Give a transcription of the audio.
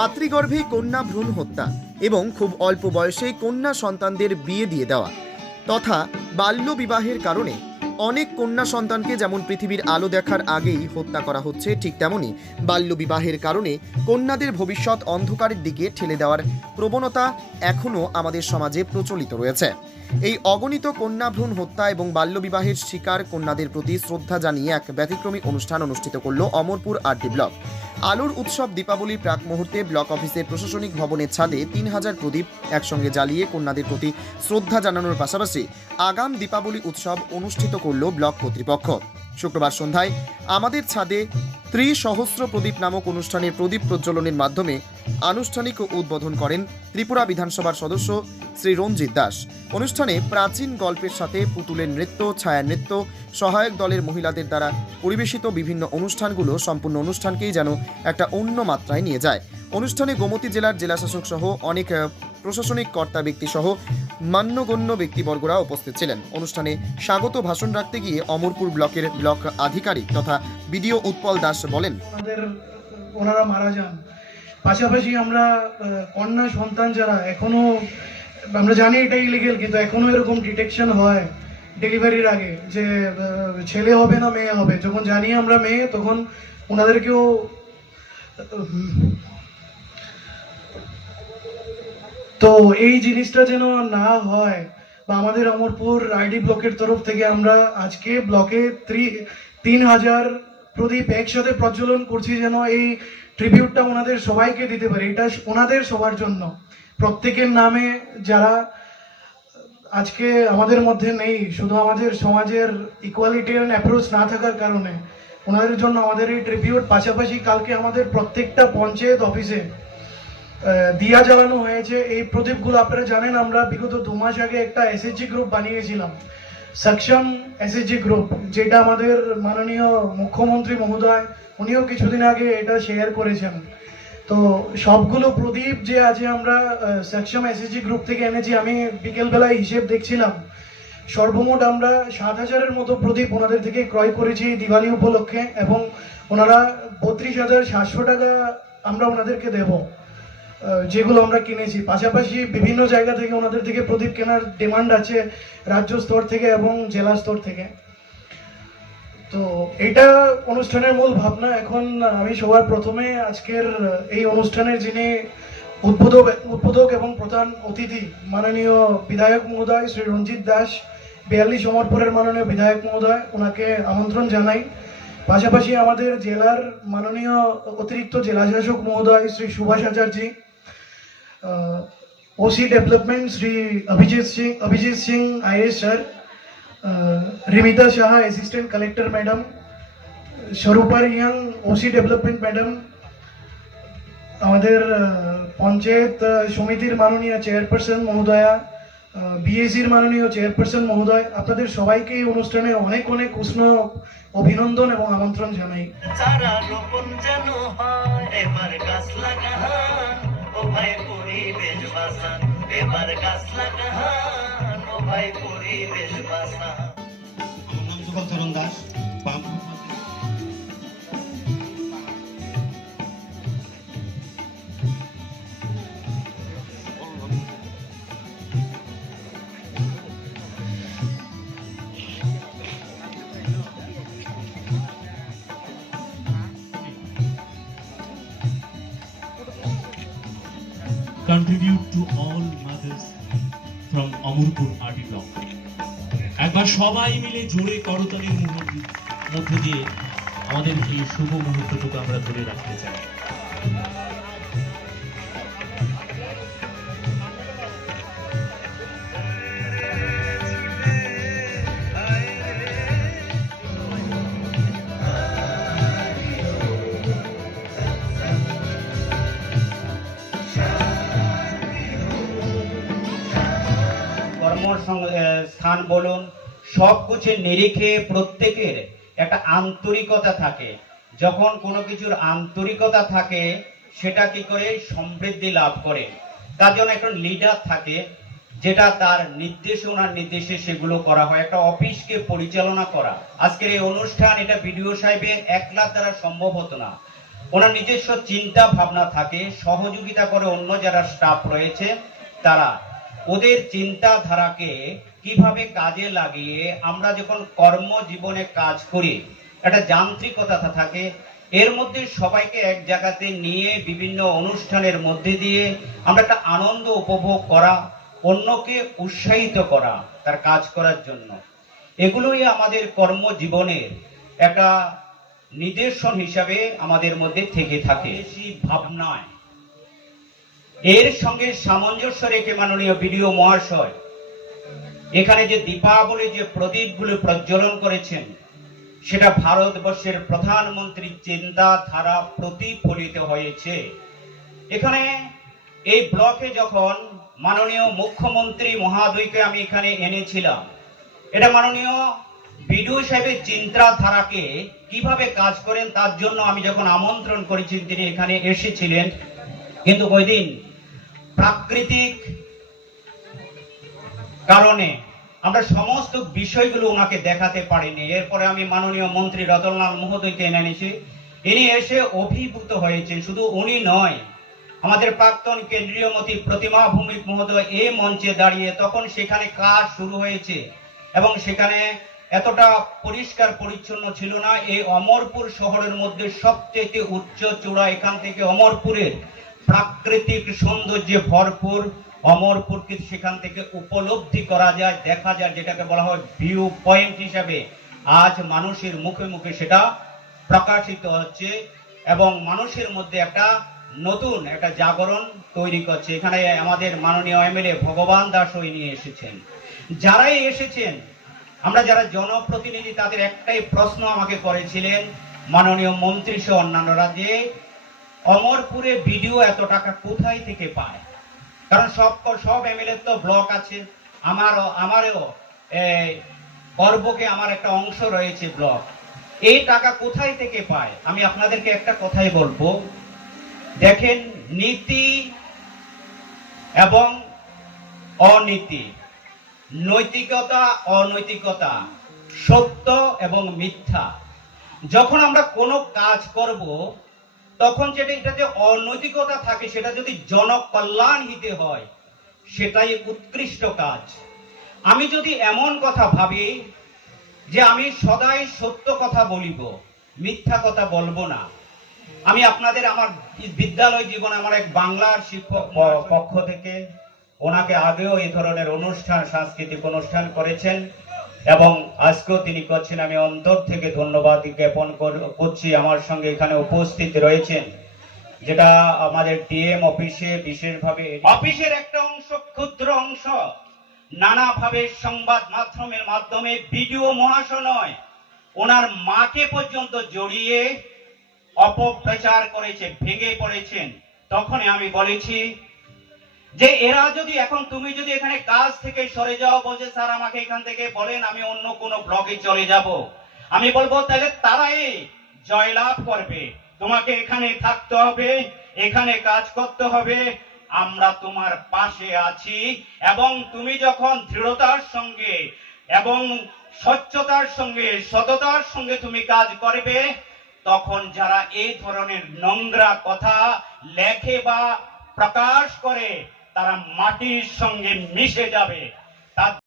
মাতৃগর্ভে কন্যা ভ্রূণ হত্যা এবং খুব অল্প বয়সে কন্যা সন্তানদের বিয়ে দিয়ে দেওয়া তথা বাল্য বিবাহের কারণে অনেক কন্যা সন্তানকে যেমন পৃথিবীর আলো দেখার আগেই হত্যা করা হচ্ছে, ঠিক তেমনি বাল্য বিবাহের কারণে কন্যাদের ভবিষ্যৎ অন্ধকারের দিকে ঠেলে দেওয়ার প্রবণতা এখনও আমাদের সমাজে প্রচলিত রয়েছে। এই অগণিত কন্যা ভ্রূণ হত্যা এবং বাল্যবিবাহের শিকার কন্যাদের প্রতি শ্রদ্ধা জানিয়ে এক ব্যতিক্রমী অনুষ্ঠান অনুষ্ঠিত করল অমরপুর আরডি ব্লক। আলোর উৎসব দীপাবলির প্রাক মুহূর্তে ব্লক অফিসের প্রশাসনিক ভবনের ছাদে তিন হাজার প্রদীপ একসঙ্গে জ্বালিয়ে কন্যাদের প্রতি শ্রদ্ধা জানানোর পাশাপাশি আগাম দীপাবলি উৎসব অনুষ্ঠিত করল ব্লক কর্তৃপক্ষ। শুক্রবার সন্ধ্যায় আমাদের ছাদে ত্রিসহস্র প্রদীপ নামক অনুষ্ঠানের প্রদীপ প্রজ্বলনের মাধ্যমে আনুষ্ঠানিক উদ্বোধন করেন ত্রিপুরা বিধানসভার সদস্য শ্রী রঞ্জিত দাস। অনুষ্ঠানে প্রাচীন গল্পের সাথে পুতুলের নৃত্য ছায়া নৃত্য সহায়ক দলের মহিলাদের দ্বারা পরিবেশিত বিভিন্ন অনুষ্ঠানগুলো সম্পূর্ণ অনুষ্ঠানকেই যেন একটা অন্য মাত্রায় নিয়ে যায়। অনুষ্ঠানে গোমতী জেলার জেলাশাসক সহ অনেক প্রশাসনিক কর্তা ব্যক্তি সহ মান্যগণ্য ব্যক্তিবর্গরা উপস্থিত ছিলেন। অনুষ্ঠানে স্বাগত ভাষণ রাখতে গিয়ে অমরপুর ব্লকের ব্লক আধিকারিক তথা বিডিও উৎপল দাস বলেন ওনারা মারা যান। পাশাপাশি আমরা কন্যা সন্তান যারা, এখনও আমরা জানি এটা ইলিগেল কিন্তু এখনও এরকম ডিটেকশন হয় ডেলিভারির আগে যে ছেলে হবে না মেয়ে হবে। যখন জানি আমরা মেয়ে, তখন ওনাদেরকেও তো এই জিনিসটা যেন না হয়, বা আমাদের অমরপুর আইডি ব্লকের তরফ থেকে আমরা আজকে ব্লকে ত্রি- তিন হাজার প্রদীপ একসাথে প্রজ্বলন করছি যেন এই ট্রিবিউটটা ওনাদের সবাইকে দিতে পারি, এটা ওনাদের সবার জন্য। প্রত্যেকের নামে যারা আজকে আমাদের মধ্যে নেই, শুধু আমাদের সমাজের ইকুয়ালিটিয়ান অ্যাপ্রোচ না থাকার কারণে, ওনাদের জন্য আমাদের এই ট্রিবিউট পাশাপাশি কালকে আমাদের প্রত্যেকটা পঞ্চায়েত অফিসে দিয়া জ্বালানো হয়েছে। এই প্রদীপগুলো আপনারা জানেন, আমরা বিগত দু মাস আগে একটা এসএসজি গ্রুপ বানিয়েছিলাম। সক্ষম এসএসজি গ্রুপ যেটা আমাদের মাননীয় মুখ্যমন্ত্রী মহোদয়, উনিও কিছুদিন আগে এটা শেয়ার করেছেন। তো সবগুলো প্রদীপ যে আজ আমরা সক্ষম এসএসজি গ্রুপ থেকে এনেছি, আমি বিকেলবেলায় হিসেব দেখছিলাম। সর্বমোট আমরা সাত হাজারের মতো প্রদীপ ওনাদের থেকে ক্রয় করেছি দিওয়ালি উপলক্ষে, এবং ওনারা বত্রিশ হাজার সাতশো টাকা আমরা ওনাদেরকে দেবো। যেগুলো আমরা কিনেছি। পাশাপাশি বিভিন্ন জায়গা থেকে ওনাদের থেকে প্রদীপ কেনার ডিমান্ড আছে রাজ্য স্তর থেকে এবং জেলা স্তর থেকে। তো এটা অনুষ্ঠানের মূল ভাবনা। এখন আমি সবার প্রথমে আজকের এই অনুষ্ঠানের যিনি উদ্বোধক উদ্বোধক এবং প্রধান অতিথি, মাননীয় বিধায়ক মহোদয় শ্রী রঞ্জিত দাস, বিয়াল্লিশ অমরপুরের মাননীয় বিধায়ক মহোদয় ওনাকে আমন্ত্রণ জানাই। পাশাপাশি আমাদের জেলার মাননীয় অতিরিক্ত জেলাশাসক মহোদয় Shri Subhash Acharjee OC development Shri Abhijit Singh Abhijit Singh IAS sir Rimita Saha assistant collector madam Swarupa Reang OC development madam আমাদের পঞ্চায়েত সমিতির মাননীয় চেয়ারপারসন মহোদয়া বিএসির মাননীয় চেয়ারপারসন মহোদয় আপনাদের সবাইকে এই অনুষ্ঠানে অনেক অনেক উষ্ণ অভিনন্দন এবং আমন্ত্রণ জানাই। চারা রোপণ যেন হয়, এবার গাছ লাগান। ও ভাই পরিবেশ বাঁচান এবার গাছ লাগান ও ভাই পরিবেশ বাঁচান আমার নাম Jugal Charan Das contribute to all mothers from Amarpur RD block একবার সবাই মিলে জোরে করতালির মধ্যে দিয়ে আমাদের এই শুভ মুহূর্তটুকু আমরা ধরে রাখতে চাই। কর্মস্থান বলুন, সব কিছু নিরিখে প্রত্যেকের একটা আন্তরিকতা থাকে। যখন কোনো কিছুর আন্তরিকতা থাকে, সেটা কি করে? সমৃদ্ধি লাভ করে। তার জন্য একটা লিডার থাকে, যেটা তার নির্দেশনার নির্দেশে সেগুলো করা হয়। একটা অফিসকে পরিচালনা করা। আজকের এই অনুষ্ঠান, এটা বিডিও সাহেবের একলার দ্বারা সম্ভব হতো না। ওনার নিজস্ব চিন্তা ভাবনা থাকে, সহযোগিতা করে অন্য যারা স্টাফ রয়েছে, তারা ওদের চিন্তাধারাকে কীভাবে কাজে লাগিয়ে আমরা যখন কর্মজীবনে কাজ করি, একটা যান্ত্রিকতা থাকে, এর মধ্যে সবাইকে এক জায়গাতে নিয়ে বিভিন্ন অনুষ্ঠানের মধ্যে দিয়ে আমরা একটা আনন্দ উপভোগ করা, অন্যকে উৎসাহিত করা তার কাজ করার জন্য। এগুলোই আমাদের কর্মজীবনের একটা নিদর্শন হিসাবে আমাদের মধ্যে থেকে থাকে ভাবনায়। এর সঙ্গে সামঞ্জস্য রেখে মাননীয় বিডিও মহাশয় এখানে যে দীপাবলি যে প্রদীপগুলো প্রজ্বলন করেছেন, সেটা ভারতবর্ষের প্রধানমন্ত্রীর চিন্তাধারা প্রতিফলিত হয়েছে। এখানে এই ব্লকে যখন মাননীয় মুখ্যমন্ত্রী মহাদয়কে আমি এখানে এনেছিলাম, এটা মাননীয় বিডিও সাহেবের চিন্তাধারাকে কীভাবে কাজ করেন তার জন্য আমি যখন আমন্ত্রণ করেছি, তিনি এখানে এসেছিলেন। কিন্তু ওই দিন প্রাকৃতিক কারণে আমরা সমস্ত বিষয়গুলো ওনাকে দেখাতে পারিনি। এরপরে আমি মাননীয় মন্ত্রী রতনলাল মহোদয়কে এনে নিয়েছি ইনি এসে অভিভূত হয়েছেন। শুধু উনি নয়, আমাদের প্রাক্তন কেন্দ্রীয় মন্ত্রী প্রতিমা ভৌমিক মহোদয় এই মঞ্চে দাঁড়িয়ে তখন সেখানে কাজ শুরু হয়েছে এবং সেখানে এতটা পরিষ্কার পরিচ্ছন্ন ছিল না। এই অমরপুর শহরের মধ্যে সবচেয়ে উচ্চ চূড়া, এখান থেকে অমরপুরের প্রাকৃতিক সৌন্দর্যে ভরপুর অমরপুরকে সেখান থেকে উপলব্ধি করা যায়, দেখা যায়, যেটাকে বলা হয় ভিউ পয়েন্ট হিসাবে। আজ মানুষের মুখে মুখে সেটা প্রকাশিত হচ্ছে এবং মানুষের মধ্যে একটা নতুন, একটা জাগরণ তৈরি করছে। এখানে আমাদের মাননীয় এমএলএ ভগবান দাসও নিয়ে এসেছেন। যারাই এসেছেন, আমরা যারা জনপ্রতিনিধি, তাদের একটাই প্রশ্ন আমাকে করেছিলেন মাননীয় মন্ত্রী সহ অন্যান্যরা যে, অমরপুরে ভিডিও এত টাকা কোথায় থেকে পায়? কারণ সব সব এমএলএ তো ব্লক আছে। আমারও আমারও এই, পর্বকে আমার একটা অংশ রয়েছে ব্লক। এই টাকা কোথায় থেকে পায়? আমি আপনাদেরকে একটা কথাই বলব। দেখেন নীতি এবং অনীতি নৈতিকতা অনৈতিকতা সত্য এবং মিথ্যা। যখন আমরা কোনো কাজ করব তখন যেটা এটা যে অনৈতিকতা থাকে সেটা যদি জনকল্যাণ হিতে হয় সেটাই উৎকৃষ্ট কাজ। আমি যদি এমন কথা ভাবি যে আমি সদাই সত্য কথা বলিব মিথ্যা কথা বলব না। আমি আপনাদের আমার বিদ্যালয় জীবনে আমার এক বাংলার শিক্ষক পক্ষ থেকে ওনাকে আগেও এই ধরনের অনুষ্ঠান সাংস্কৃতিক অনুষ্ঠান করেছেন। এবং আজকেও তিনি করছেন। আমি অন্তর থেকে ধন্যবাদ জ্ঞাপন কর- করছি। আমার সঙ্গে এখানে উপস্থিত রয়েছেন, যেটা আমাদের ডিএম অফিসে বিশেষভাবে অফিসের একটা অংশ, ক্ষুদ্র অংশ, নানাভাবে সংবাদ মাধ্যমের মাধ্যমে ভিডিও মহাশয় ওনার মাকে পর্যন্ত জড়িয়ে অপপ্রচার করেছে, ভেঙে পড়েছেন। তখনই আমি বলেছি যে এরা যদি এখন তুমি যদি এখানে কাজ থেকে সরে যাও বলছে, স্যার, আমাকে এখান থেকে বলেন, আমি অন্য কোনো ব্লকে চলে যাব। আমি বলব, তাহলে তারাই জয়লাভ করবে। তোমাকে এখানে থাকতে হবে, এখানে কাজ করতে হবে। আমরা তোমার পাশে আছি এবং তুমি যখন দৃঢ়তার সঙ্গে এবং স্বচ্ছতার সঙ্গে, সততার সঙ্গে তুমি কাজ করবে, তখন যারা এই ধরনের নোংরা কথা লেখে বা প্রকাশ করে তারা মাটির সঙ্গে মিশে যাবে।